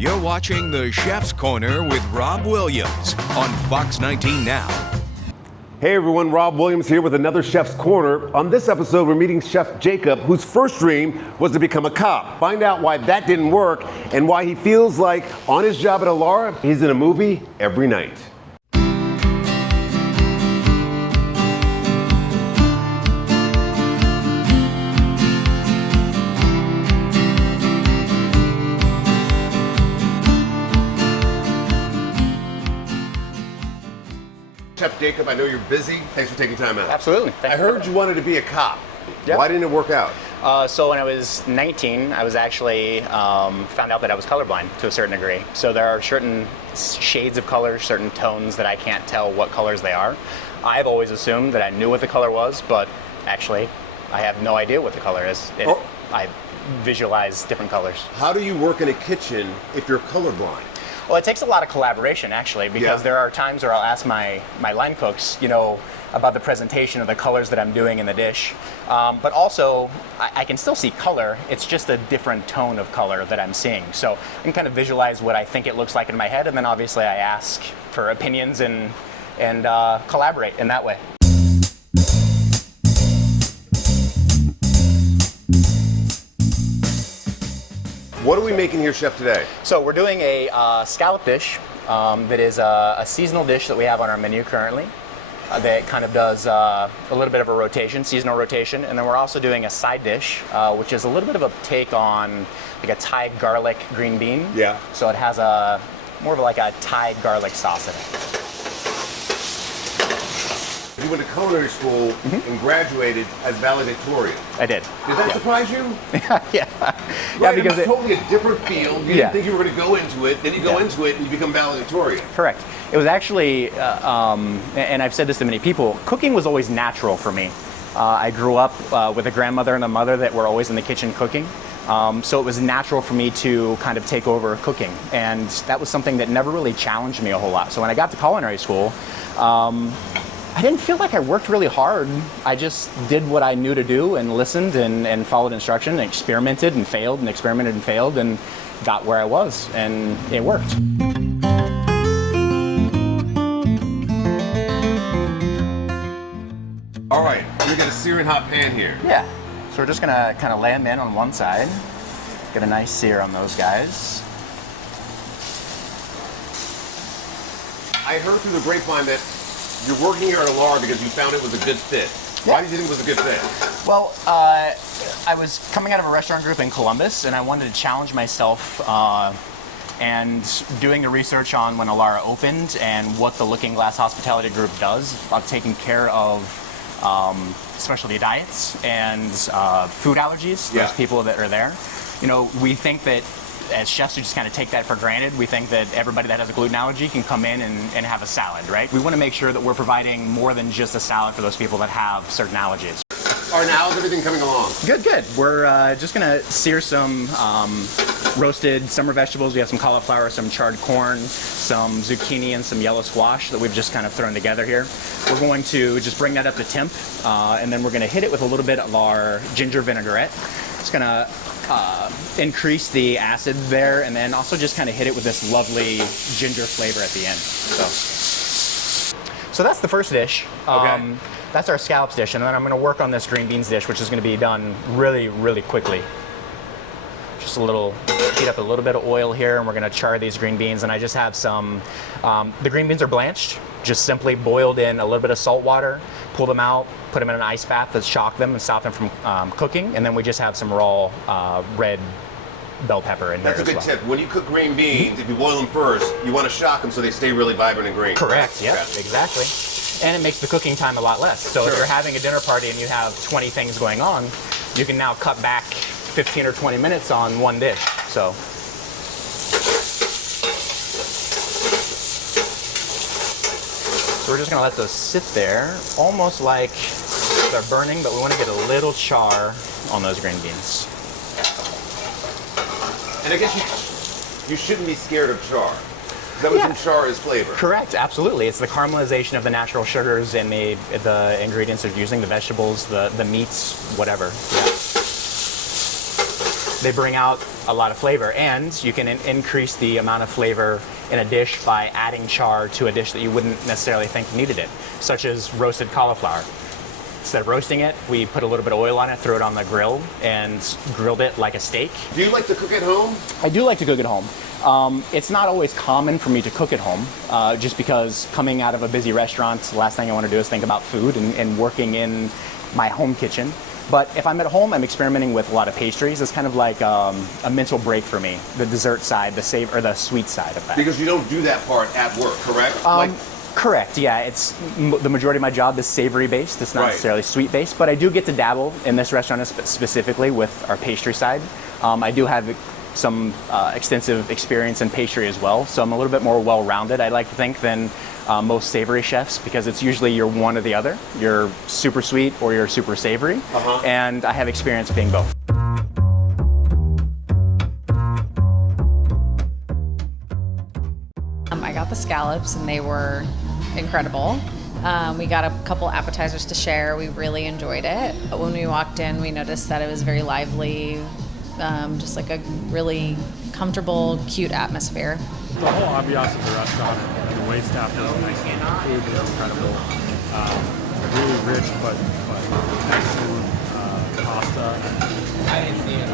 You're watching The Chef's Corner with Rob Williams on Fox 19 Now. Hey everyone, Rob Williams here with another Chef's Corner. On this episode, we're meeting Chef Jacob, whose first dream was to become a cop. Find out why that didn't work and why he feels like on his job at Alara, he's in a movie every night. Chef Jacob, I know you're busy. Thanks for taking time out. Absolutely. I heard you wanted to be a cop. Yep. Why didn't it work out? So when I was 19, I was actually found out that I was colorblind to a certain degree. So there are certain shades of colors, certain tones that I can't tell what colors they are. I've always assumed that I knew what the color was, but actually I have no idea what the color is. I visualize different colors. How do you work in a kitchen if you're colorblind? Well, it takes a lot of collaboration, actually, because there are times where I'll ask my line cooks, about the presentation of the colors that I'm doing in the dish. But also, I can still see color. It's just a different tone of color that I'm seeing. So I can kind of visualize what I think it looks like in my head, and then obviously I ask for opinions and collaborate in that way. What are we making here, Chef, today? So we're doing a scallop dish that is a seasonal dish that we have on our menu currently that kind of does a little bit of a rotation, seasonal rotation. And then we're also doing a side dish, which is a little bit of a take on like a Thai garlic green bean. Yeah. So it has more of like a Thai garlic sauce in it. You went to culinary school and graduated as valedictorian. I did. Did that surprise you? Yeah. Right, because it's totally a different field. You didn't think you were going to go into it. Then you go into it and you become valedictorian. Correct. It was actually, and I've said this to many people, cooking was always natural for me. I grew up with a grandmother and a mother that were always in the kitchen cooking. So it was natural for me to kind of take over cooking. And that was something that never really challenged me a whole lot. So when I got to culinary school, I didn't feel like I worked really hard. I just did what I knew to do and listened and followed instruction and experimented and failed and experimented and failed and got where I was, and it worked. All right, we got a searing hot pan here. Yeah, so we're just gonna kind of lay them in on one side, get a nice sear on those guys. I heard through the grapevine that you're working here at Alara because you found it was a good fit. Yeah. Why did you think it was a good fit? Well, I was coming out of a restaurant group in Columbus, and I wanted to challenge myself and doing the research on when Alara opened and what the Looking Glass Hospitality Group does of taking care of specialty diets and food allergies, those people that are there. We think that as chefs, we just kind of take that for granted. We think that everybody that has a gluten allergy can come in and have a salad, right? We want to make sure that we're providing more than just a salad for those people that have certain allergies. All right, now how's everything coming along? Good. We're just going to sear some roasted summer vegetables. We have some cauliflower, some charred corn, some zucchini, and some yellow squash that we've just kind of thrown together here. We're going to just bring that up to temp, and then we're going to hit it with a little bit of our ginger vinaigrette. It's going to increase the acid there, and then also just kind of hit it with this lovely ginger flavor at the end. So that's the first dish. Okay. That's our scallops dish, and then I'm going to work on this green beans dish, which is going to be done really, really quickly. Just heat up a little bit of oil here, and we're going to char these green beans. And I just have some, the green beans are blanched, just simply boiled in a little bit of salt water, pull them out, put them in an ice bath to shock them and stop them from cooking. And then we just have some raw red bell pepper in there as well. That's a good tip. When you cook green beans, if you boil them first, you want to shock them so they stay really vibrant and green. Correct, yeah, exactly. And it makes the cooking time a lot less. So if you're having a dinner party and you have 20 things going on, you can now cut back 15 or 20 minutes on one dish. So we're just gonna let those sit there, almost like they're burning, but we want to get a little char on those green beans. And I guess you shouldn't be scared of char. Is that what some char is flavor? Correct, absolutely. It's the caramelization of the natural sugars and the ingredients they're using, the vegetables, the meats, whatever. Yeah. they bring out a lot of flavor, and you can increase the amount of flavor in a dish by adding char to a dish that you wouldn't necessarily think needed it, such as roasted cauliflower. Instead of roasting it, we put a little bit of oil on it, threw it on the grill, and grilled it like a steak. Do you like to cook at home? I do like to cook at home. It's not always common for me to cook at home, just because coming out of a busy restaurant, the last thing I want to do is think about food and working in my home kitchen. But if I'm at home, I'm experimenting with a lot of pastries. It's kind of like a mental break for me, the dessert side, the sweet side of that. Because you don't do that part at work, correct? Correct, yeah. It's the majority of my job is savory based. It's not necessarily sweet based, but I do get to dabble in this restaurant specifically with our pastry side. I do have some extensive experience in pastry as well, so I'm a little bit more well-rounded, I like to think, than most savory chefs, because it's usually you're one or the other. You're super sweet or you're super savory, and I have experience being both. I got the scallops and they were incredible. We got a couple appetizers to share. We really enjoyed it. But when we walked in, we noticed that it was very lively, just like a really comfortable, cute atmosphere. The whole ambiance of the restaurant and the waitstaff was nice. The food was incredible. Really rich, but nice food, pasta. I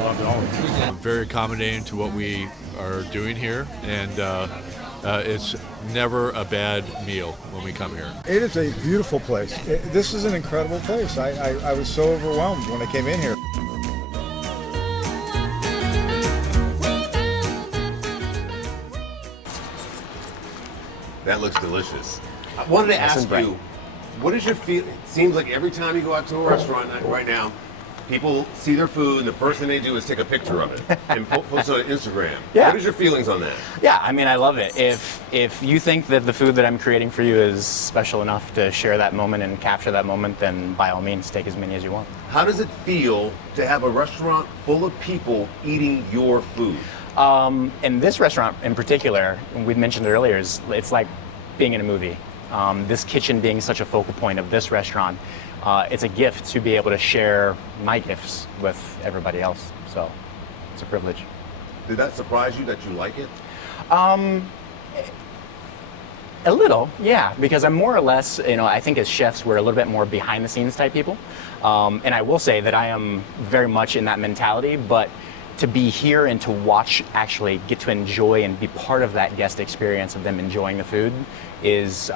loved it all. Very accommodating to what we are doing here, and it's never a bad meal when we come here. It is a beautiful place. This is an incredible place. I was so overwhelmed when I came in here. That looks delicious. I wanted to ask you, what is your feel? It seems like every time you go out to a restaurant right now, people see their food and the first thing they do is take a picture of it and post it on Instagram. Yeah. What is your feelings on that? Yeah, I mean, I love it. If you think that the food that I'm creating for you is special enough to share that moment and capture that moment, then by all means, take as many as you want. How does it feel to have a restaurant full of people eating your food? In this restaurant in particular, we mentioned earlier, it's like being in a movie. This kitchen being such a focal point of this restaurant, it's a gift to be able to share my gifts with everybody else. So it's a privilege. Did that surprise you that you like it? A little, yeah, because I'm more or less, I think as chefs, we're a little bit more behind the scenes type people. And I will say that I am very much in that mentality, but to be here and to watch, actually get to enjoy and be part of that guest experience of them enjoying the food is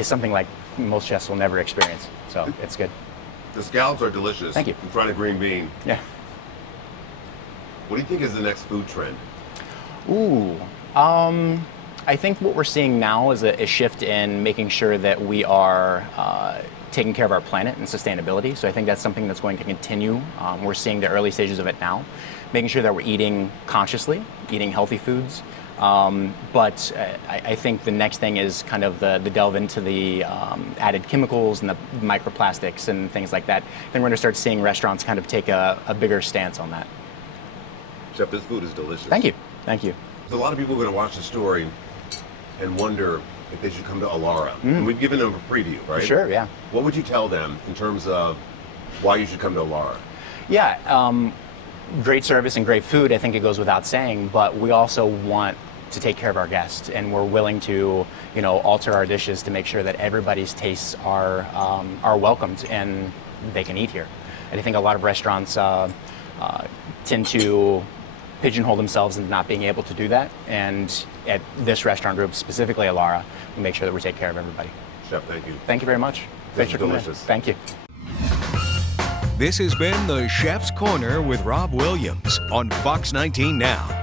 something like most chefs will never experience. So it's good. The scallops are delicious. Thank you. I'm trying a green bean. Yeah. What do you think is the next food trend? Ooh, I think what we're seeing now is a shift in making sure that we are taking care of our planet and sustainability. So I think that's something that's going to continue. We're seeing the early stages of it now, making sure that we're eating consciously, eating healthy foods. But I think the next thing is kind of the delve into the added chemicals and the microplastics and things like that. Then we're going to start seeing restaurants kind of take a bigger stance on that. Chef, this food is delicious. Thank you. Thank you. There's a lot of people who are going to watch the story and wonder if they should come to Alara. And we've given them a preview, right? Sure, yeah. What would you tell them in terms of why you should come to Alara? Yeah, great service and great food, I think it goes without saying, but we also want to take care of our guests, and we're willing to, alter our dishes to make sure that everybody's tastes are welcomed and they can eat here. And I think a lot of restaurants tend to pigeonhole themselves into not being able to do that. And at this restaurant group, specifically Alara, we make sure that we take care of everybody. Chef, thank you. Thank you very much. Thanks for coming in. Delicious. Thank you. This has been the Chef's Corner with Rob Williams on Fox 19 Now.